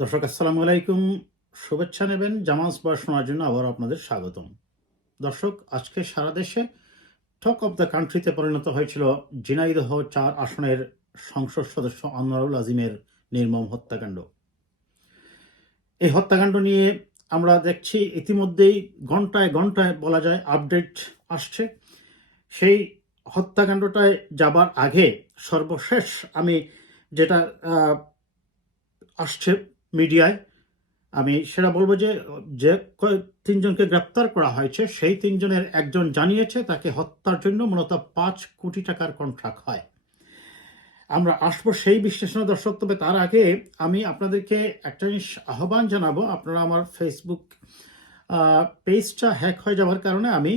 দর্শক আসসালামু আলাইকুম, শুভেচ্ছা নেবেন জামাজ বা শোনার জন্য আবার আপনাদের স্বাগতম। দর্শক, আজকে সারা দেশে টক অব দ্য কান্ট্রিতে পরিণত হয়েছিল ঝিনাইদহ ৪ আসনের সংসদ সদস্য আনোয়ারুল আজিমের নির্মম হত্যাকাণ্ড। এই হত্যাকাণ্ড নিয়ে আমরা দেখছি ইতিমধ্যেই ঘন্টায় ঘন্টায় বলা যায় আপডেট আসছে। সেই হত্যাকাণ্ডটায় যাবার আগে সর্বশেষ আমি যেটা আসছে মিডিয়ায়, আমি সেটা বলবো যে যে তিনজনকে গ্রেপ্তার করা হয়েছে সেই তিনজনের একজন জানিয়েছে তাকে হত্যার জন্য মূলত ৫ কোটি টাকার কন্ট্রাক্ট হয়। আমরা আসবো সেই বিশ্লেষণে দর্শক, তবে তার আগে আমি আপনাদেরকে একটা জিনিস আহ্বান জানাবো। আপনারা আমার ফেসবুক পেজটা হ্যাক হয়ে যাওয়ার কারণে আমি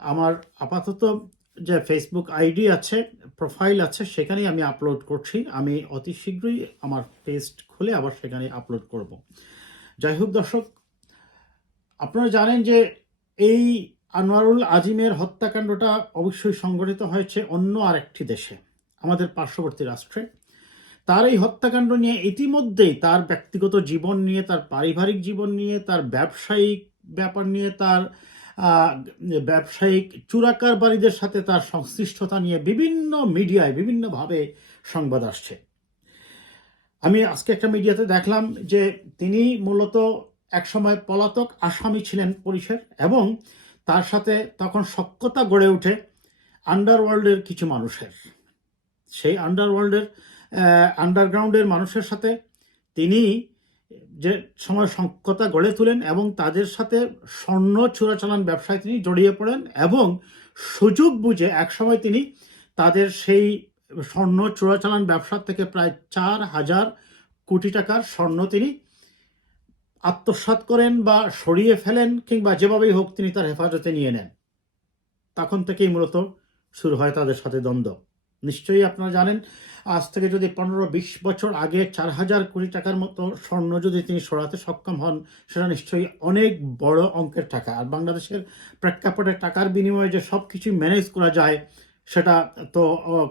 আমার আপাতত যে ফেসবুক আইডি আছে, প্রোফাইল আছে, সেখানেই আমি আপলোড করছি। আমি অতি শীঘ্রই আমার পেজ খুলে আবার সেখানে আপলোড করব। যাই হোক দর্শক, আপনারা জানেন যে এই আনোয়ারুল আজিমের হত্যাকাণ্ডটা অবশ্যই সংঘটিত হয়েছে অন্য আরেকটি দেশে, আমাদের পার্শ্ববর্তী রাষ্ট্রে। তার এই হত্যাকাণ্ড নিয়ে ইতিমধ্যেই তার ব্যক্তিগত জীবন নিয়ে, তার পারিবারিক জীবন নিয়ে, তার ব্যবসায়িক ব্যাপার নিয়ে, তার ব্যবসায়িক চোরাকারবারিদের সাথে তার সংশ্লিষ্টতা নিয়ে বিভিন্ন মিডিয়ায় বিভিন্নভাবে সংবাদ আসছে। আমি আজকে একটা মিডিয়াতে দেখলাম যে তিনি মূলত একসময় পলাতক আসামি ছিলেন পুলিশের, এবং তার সাথে তখন সখ্যতা গড়ে ওঠে আন্ডারওয়ার্ল্ডের কিছু মানুষের। সেই আন্ডারগ্রাউন্ডের মানুষের সাথে তিনি যে সময় সখ্যতা গড়ে তোলেন এবং তাদের সাথে স্বর্ণ চোরাচালান ব্যবসায় তিনি জড়িয়ে পড়েন, এবং সুযোগ বুঝে একসময় তিনি তাদের সেই স্বর্ণ চোরাচালান ব্যবসার থেকে প্রায় ৪,০০০ কোটি টাকার স্বর্ণ তিনি আত্মসাৎ করেন বা সরিয়ে ফেলেন, কিংবা যেভাবেই হোক তিনি তার হেফাজতে নিয়ে নেন। তখন থেকেই মূলত শুরু হয় তাদের সাথে দ্বন্দ্ব। নিশ্চয়ই আপনারা জানেন, আজ থেকে যদি ১৫-২০ বছর আগে ৪,০০০ কোটি টাকার মতো স্বর্ণ যদি তিনি সরাতে সক্ষম হন, সেটা নিশ্চয়ই অনেক বড় অঙ্কের টাকা। আর বাংলাদেশের প্রেক্ষাপটে টাকার বিনিময়ে যে সব কিছু ম্যানেজ করা যায়, সেটা তো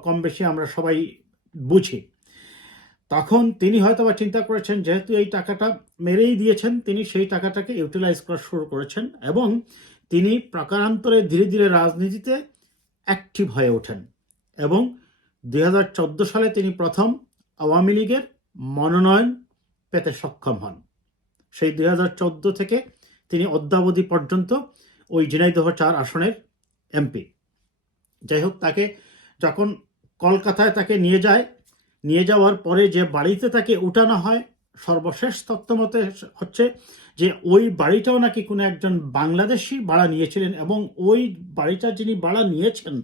কম বেশি আমরা সবাই বুঝি। তখন তিনি হয়তো বা চিন্তা করেছেন, যেহেতু এই টাকাটা মেরেই দিয়েছেন, তিনি সেই টাকাটাকে ইউটিলাইজ করা শুরু করেছেন, এবং তিনি প্রকারান্তরে ধীরে ধীরে রাজনীতিতে অ্যাক্টিভ হয়ে ওঠেন, এবং ২০১৪ সালে তিনি প্রথম আওয়ামী লীগের মনোনয়ন পেতে সক্ষম হন। সেই ২০১৪ থেকে তিনি অদ্যাবধি পর্যন্ত ওই ঝিনাইদহ ৪ আসনের এমপি। যাই হোক, তাকে যখন কলকাতায় তাকে নিয়ে যাওয়ার পরে যে বাড়িতে তাকে উঠানো হয়, সর্বশেষ তথ্য মতে হচ্ছে যে ওই বাড়িটাও নাকি কোনো একজন বাংলাদেশি ভাড়া নিয়েছিলেন, এবং ওই বাড়িটা যিনি ভাড়া নিয়েছেন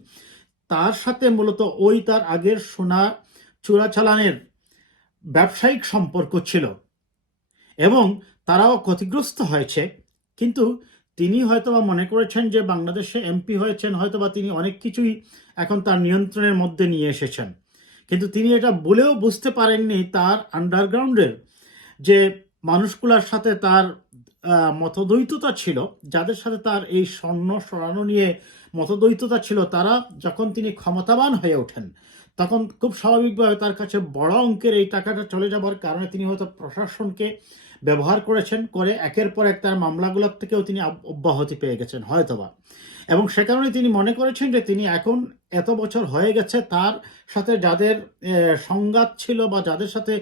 তার সাথে মূলত ওই তার আগের সোনা চোরাচালানের ব্যবসায়িক সম্পর্ক ছিল, এবং তারাও ক্ষতিগ্রস্ত হয়েছে। কিন্তু তিনি হয়তোবা মনে করেছেন যে বাংলাদেশে এমপি হয়েছেন, হয়তোবা তিনি অনেক কিছুই এখন তার নিয়ন্ত্রণের মধ্যে নিয়ে এসেছেন। কিন্তু তিনি এটা বলেও বুঝতে পারেননি তার আন্ডারগ্রাউন্ডের যে মানুষগুলোর সাথে তার মতদ্বৈততা ছিল, যাদের সাথে তার এই স্বর্ণ সরানো নিয়ে মতদ্বৈততা ছিল, তারা যখন তিনি ক্ষমতাবান হয়ে ওঠেন, তখন খুব স্বাভাবিকভাবে তার কাছে বড় অঙ্কের এই টাকাটা চলে যাবার কারণে তিনি হয়তো প্রশাসনকে ব্যবহার করেছেন, করে একের পর এক তার মামলাগুলোর থেকেও তিনি অব্যাহতি পেয়ে গেছেন হয়তোবা। এবং সে কারণে তিনি মনে করেছেন যে তিনি এখন এত বছর হয়ে গেছে, তার সাথে যাদের সংঘাত ছিল বা যাদের সাথে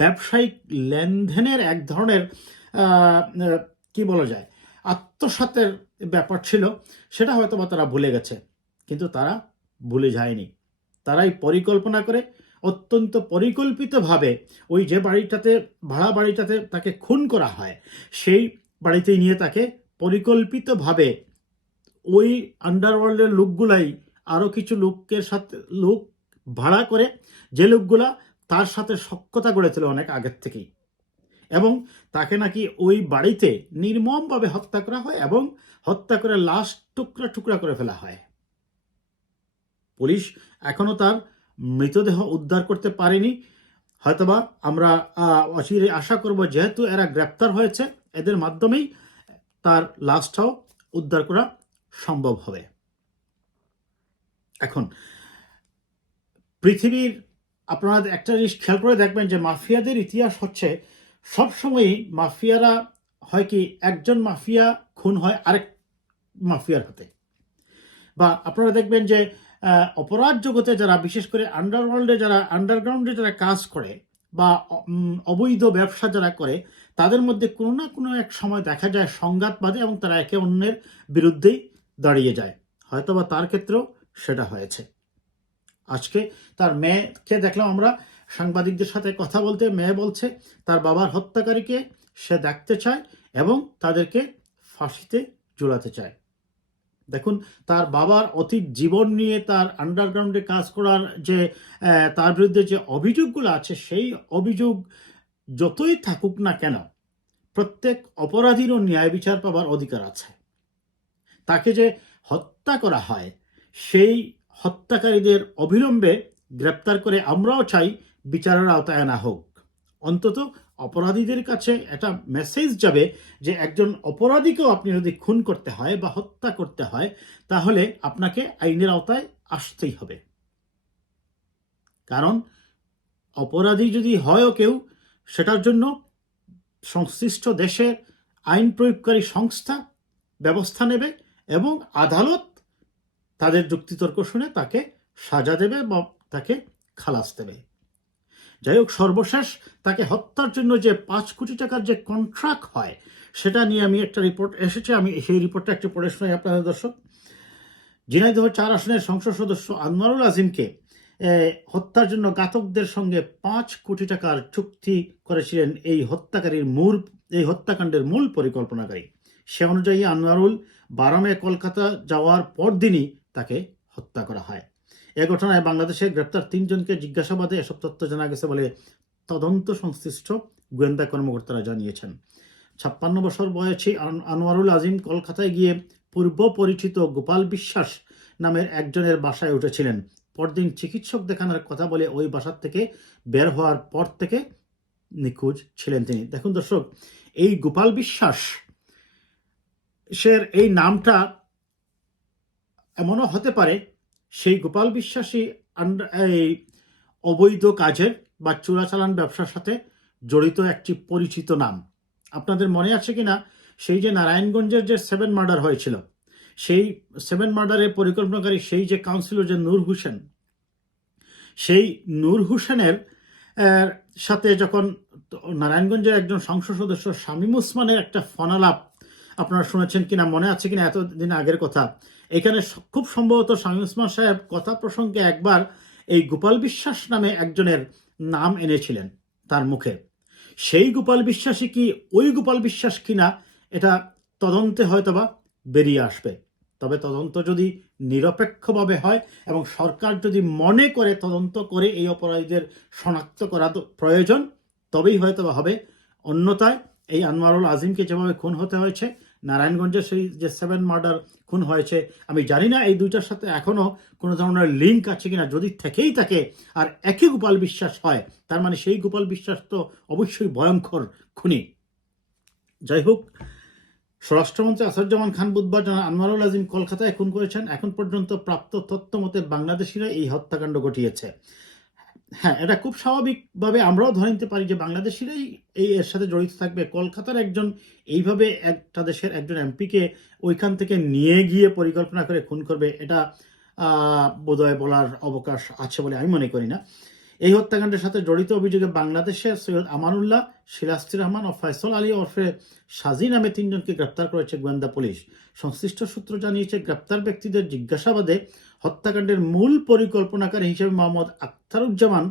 ব্যবসায়িক লেনদেনের এক ধরনের কি বলা যায় আত্মসাতের ব্যাপার ছিল, সেটা হয়তো বা তারা ভুলে গেছে। কিন্তু তারা ভুলে যায়নি। তারাই পরিকল্পনা করে অত্যন্ত পরিকল্পিতভাবে ওই যে ভাড়া বাড়িটাতে তাকে খুন করা হয়, সেই বাড়িতেই নিয়ে তাকে পরিকল্পিতভাবে ওই আন্ডারওয়ার্ল্ডের লোকগুলাই আরও কিছু লোক ভাড়া করে, যে লোকগুলা তার সাথে সখ্যতা গড়েছিল অনেক আগের থেকেই, এবং তাকে নাকি ওই বাড়িতে নির্মমভাবে হত্যা করা হয়, এবং হত্যা করে লাশ টুকরা টুকরা করে ফেলা হয়। পুলিশ এখনো তার মৃতদেহ উদ্ধার করতে পারেনি। হয়তোবা আমরা অচিরে আশা করব, যেহেতু এরা গ্রেপ্তার হয়েছে, এদের মাধ্যমেই তার লাশটাও উদ্ধার করা সম্ভব হবে। এখন পৃথিবীর আপনারা একটা জিনিস খেয়াল করে দেখবেন যে মাফিয়াদের ইতিহাস হচ্ছে সবসময়ই মাফিয়ারা হয় কি, একজন মাফিয়া খুন হয় আরেক মাফিয়ার হাতে। বা আপনারা দেখবেন যে অপরাধ জগতে যারা, বিশেষ করে আন্ডারওয়ার্ল্ডে যারা, আন্ডারগ্রাউন্ডে যারা কাজ করে বা অবৈধ ব্যবসা যারা করে, তাদের মধ্যে কোনো না কোনো এক সময় দেখা যায় সংঘাত বাঁধে এবং তারা একে অন্যের বিরুদ্ধেই দাঁড়িয়ে যায়। হয়তোবা তার ক্ষেত্রেও সেটা হয়েছে। আজকে তার মেয়েকে দেখলাম আমরা সাংবাদিকদের সাথে কথা বলতে, মেয়ে বলছে তার বাবার হত্যাকারীকে সে দেখতে চায় এবং তাদেরকে ফাঁসিতে ঝুলাতে চায়। দেখুন, তার বাবার অতীত জীবন নিয়ে, তার আন্ডারগ্রাউন্ডে কাজ করার যে তার বিরুদ্ধে যে অভিযোগগুলো আছে, সেই অভিযোগ যতই থাকুক না কেন, প্রত্যেক অপরাধীরও ন্যায় বিচার পাবার অধিকার আছে। তাকে যে হত্যা করা হয়, সেই হত্যাকারীদের অবিলম্বে গ্রেপ্তার করে আমরাও চাই বিচারের আওতায় আনা হোক। অন্তত অপরাধীদের কাছে একটা মেসেজ যাবে যে একজন অপরাধীকেও আপনি যদি খুন করতে হয় বা হত্যা করতে হয়, তাহলে আপনাকে আইনের আওতায় আসতেই হবে। কারণ অপরাধী যদি হয়ও কেউ, সেটার জন্য সংশ্লিষ্ট দেশের আইন প্রয়োগকারী সংস্থা ব্যবস্থা নেবে এবং আদালত তাদের যুক্তিতর্ক শুনে তাকে সাজা দেবে বা তাকে খালাস দেবে। যাই হোক, সর্বশেষ তাকে হত্যার জন্য যে 5 কোটি টাকার যে কন্ট্রাক্ট হয়, সেটা নিয়ে আমি একটা রিপোর্ট এসেছে, আমি সেই রিপোর্টটা একটু পড়ে শোনাই আপনাদের দর্শক। ঝিনাইদহ 4 আসনের সংসদ সদস্য আনোয়ারুল আজিমকে হত্যার জন্য ঘাতকদের সঙ্গে 5 কোটি টাকার চুক্তি করেছিলেন এই হত্যাকাণ্ডের মূল পরিকল্পনাকারী। সে অনুযায়ী আনোয়ারুল 12 মে কলকাতা যাওয়ার পরদিনই তাকে হত্যা করা হয়। এ ঘটনায় বাংলাদেশে গ্রেপ্তার 3 জনকে জিজ্ঞাসাবাদে এসব তথ্য জানা গেছে বলে তদন্ত সংশ্লিষ্ট গোয়েন্দা কর্মকর্তারা জানিয়েছেন। 56 বছর বয়সী আনোয়ারুল আজিম কলকাতায় গিয়ে পূর্ব পরিচিত গোপাল বিশ্বাস নামের একজনের বাসায় উঠেছিলেন। পরদিন চিকিৎসক দেখানোর কথা বলে ওই বাসার থেকে বের হওয়ার পর থেকে নিখোঁজ ছিলেন তিনি। দেখুন দর্শক, এই গোপাল বিশ্বাস এই নামটা এমনও হতে পারে সেই গোপাল বিশ্বাসী এই অবৈধ কাজের বা চোরাচালান ব্যবসার সাথে জড়িত একটি পরিচিত নাম। আপনাদের মনে আছে কিনা, সেই যে নারায়ণগঞ্জের যে 7 মার্ডার হয়েছিল, সেই 7 মার্ডারের পরিকল্পনাকারী সেই যে কাউন্সিলর যে নূর হোসেন, সেই নূর হোসেনের সাথে যখন নারায়ণগঞ্জের একজন সংসদ সদস্য শামীম ওসমানের একটা ফোনালাপ আপনারা শুনেছেন কিনা, মনে আছে কিনা, এতদিন আগের কথা। এখানে খুব সম্ভবত শামীম ওসমান সাহেব কথা প্রসঙ্গে একবার এই গোপাল বিশ্বাস নামে একজনের নাম এনেছিলেন তার মুখে। সেই গোপাল বিশ্বাসই কি ওই গোপাল বিশ্বাস কিনা, এটা তদন্তে হয়তোবা বেরিয়ে আসবে। তবে তদন্ত যদি নিরপেক্ষভাবে হয় এবং সরকার যদি মনে করে তদন্ত করে এই অপরাধীদের শনাক্ত করা প্রয়োজন, তবেই হয়তোবা হবে। অন্যথায় এই আনোয়ারুল আজিমকে যেভাবে খুন হতে হয়েছে, নারায়ণগঞ্জের সেই যে 7 মার্ডার খুন হয়েছে, আমি জানি না এই দুইটার সাথে এখনো কোনো ধরনের লিঙ্ক আছে কিনা। যদি থেকেই থাকে আর একই গোপাল বিশ্বাস হয়, তার মানে সেই গোপাল বিশ্বাস তো অবশ্যই ভয়ঙ্কর খুনি। যাই হোক, স্বরাষ্ট্রমন্ত্রী আসাদুজ্জামান খান বুধবার জানান আনোয়ারুল আজিম কলকাতায় খুন করেছেন। এখন পর্যন্ত প্রাপ্ত তথ্য মতে বাংলাদেশিরা এই হত্যাকাণ্ড ঘটিয়েছে। হ্যাঁ, এটা খুব স্বাভাবিকভাবে আমরাও ধরে নিতে পারি যে বাংলাদেশিরাই এর সাথে জড়িত থাকবে। কলকাতার একজন এইভাবে একটা দেশের একজন এমপিকে ওইখান থেকে নিয়ে গিয়ে পরিকল্পনা করে খুন করবে, এটা বোধহয় বলার অবকাশ আছে বলে আমি মনে করি না। এই হত্যাকাণ্ডের সাথে জড়িত অভিযোগে বাংলাদেশের সৈয়দ আমানুল্লাহ, শিলাস্তি রহমান ও ফয়সল আলী ওরফে সাজি নামে 3 জনকে গ্রেপ্তার করেছে গোয়েন্দা পুলিশ। সংশ্লিষ্ট সূত্র জানিয়েছে, গ্রেপ্তার ব্যক্তিদের জিজ্ঞাসাবাদে হত্যাকাণ্ডের মূল পরিকল্পনাকারী হিসেবে মোহাম্মদ আখতারুজ্জামান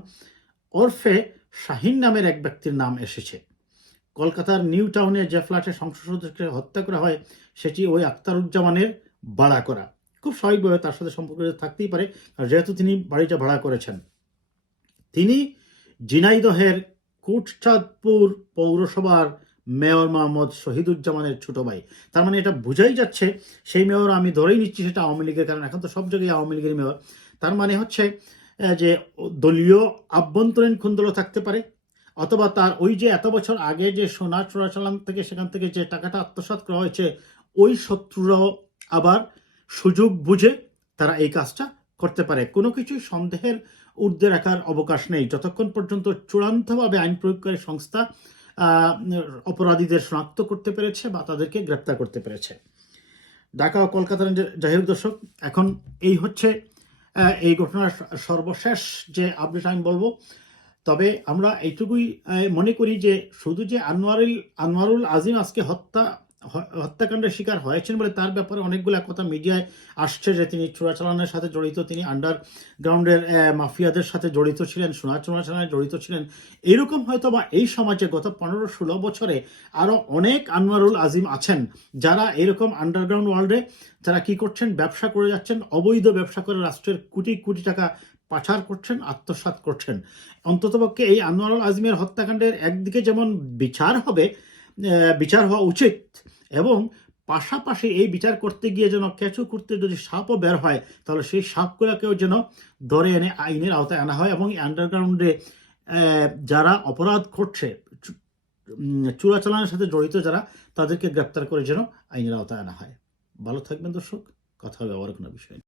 ওরফে শাহিন নামের এক ব্যক্তির নাম এসেছে। কলকাতার নিউ টাউনে যে ফ্ল্যাটে সংসদ সদস্যকে হত্যা করা হয়, সেটি ওই আখতারুজ্জামানের ভাড়া করা। খুব স্বাভাবিকভাবে তার সাথে সম্পর্ক থাকতেই পারে, যেহেতু তিনি বাড়িটা ভাড়া করেছেন। তিনি ঝিনাইদহের কোটচাঁদপুর পৌরসভার মেয়র মোহাম্মদ শহীদুজ্জামানের ছোট ভাই। তার মানে এটা বোঝাই যাচ্ছে সেই মেয়র, আমি ধরেই নিচ্ছি সেটা আওয়ামী লীগের, কারণ এখন তো সব জায়গায় আওয়ামী লীগের মেয়র। তার মানে হচ্ছে যে দলীয় আভ্যন্তরীণ খুন্দল থাকতে পারে, অথবা তার ওই যে এত বছর আগে যে সোনা চোরাচালান থেকে সেখান থেকে যে টাকাটা আত্মসাৎ করা হয়েছে, ওই শত্রুরাও আবার সুযোগ বুঝে তারা এই কাজটা করতে পারে। কোনো কিছুই সন্দেহের ঊর্ধ্বে রাখার অবকাশ নেই যতক্ষণ পর্যন্ত চূড়ান্তভাবে আইন প্রয়োগকারী সংস্থা অপরাধীদের শনাক্ত করতে পেরেছে বা তাদেরকে গ্রেপ্তার করতে পেরেছে। ঢাকা ও কলকাতার যাই হোক দর্শক, এখন এই হচ্ছে এই ঘটনার সর্বশেষ যে আপডেট আমি বলবো। তবে আমরা এইটুকুই মনে করি যে শুধু যে আনোয়ারুল আজিম আজকে হত্যাকাণ্ডের শিকার হয়েছেন বলে তার ব্যাপারে অনেকগুলো কথা মিডিয়ায় আসছে যে তিনি চোরাচালানের সাথে জড়িত, তিনি আন্ডারগ্রাউন্ডের মাফিয়াদের সাথে জড়িত ছিলেন, সোনা চোরাচালানে জড়িত ছিলেন। এরকম হয়তো বা এই সমাজে গত 15-16 বছরে আরও অনেক আনোয়ারুল আজিম আছেন যারা এরকম আন্ডারগ্রাউন্ড ওয়ার্ল্ডে যারা কি করছেন, ব্যবসা করে যাচ্ছেন, অবৈধ ব্যবসা করে রাষ্ট্রের কোটি কোটি টাকা পাচার করছেন, আত্মসাৎ করছেন। অন্ততপক্ষে এই আনোয়ারুল আজিমের হত্যাকাণ্ডের একদিকে যেমন বিচার হওয়া উচিত, এবং পাশাপাশি এই বিচার করতে গিয়ে যেন কেঁচো করতে যদি সাপও বের হয় তাহলে সেই সাপগুলোকেও যেন ধরে এনে আইনের আওতায় আনা হয়, এবং আন্ডারগ্রাউন্ডে যারা অপরাধ করছে, চোরাচালানের সাথে জড়িত যারা, তাদেরকে গ্রেপ্তার করে যেন আইনের আওতায় আনা হয়। ভালো থাকবেন দর্শক, কথা হবে আবার কোনো বিষয়।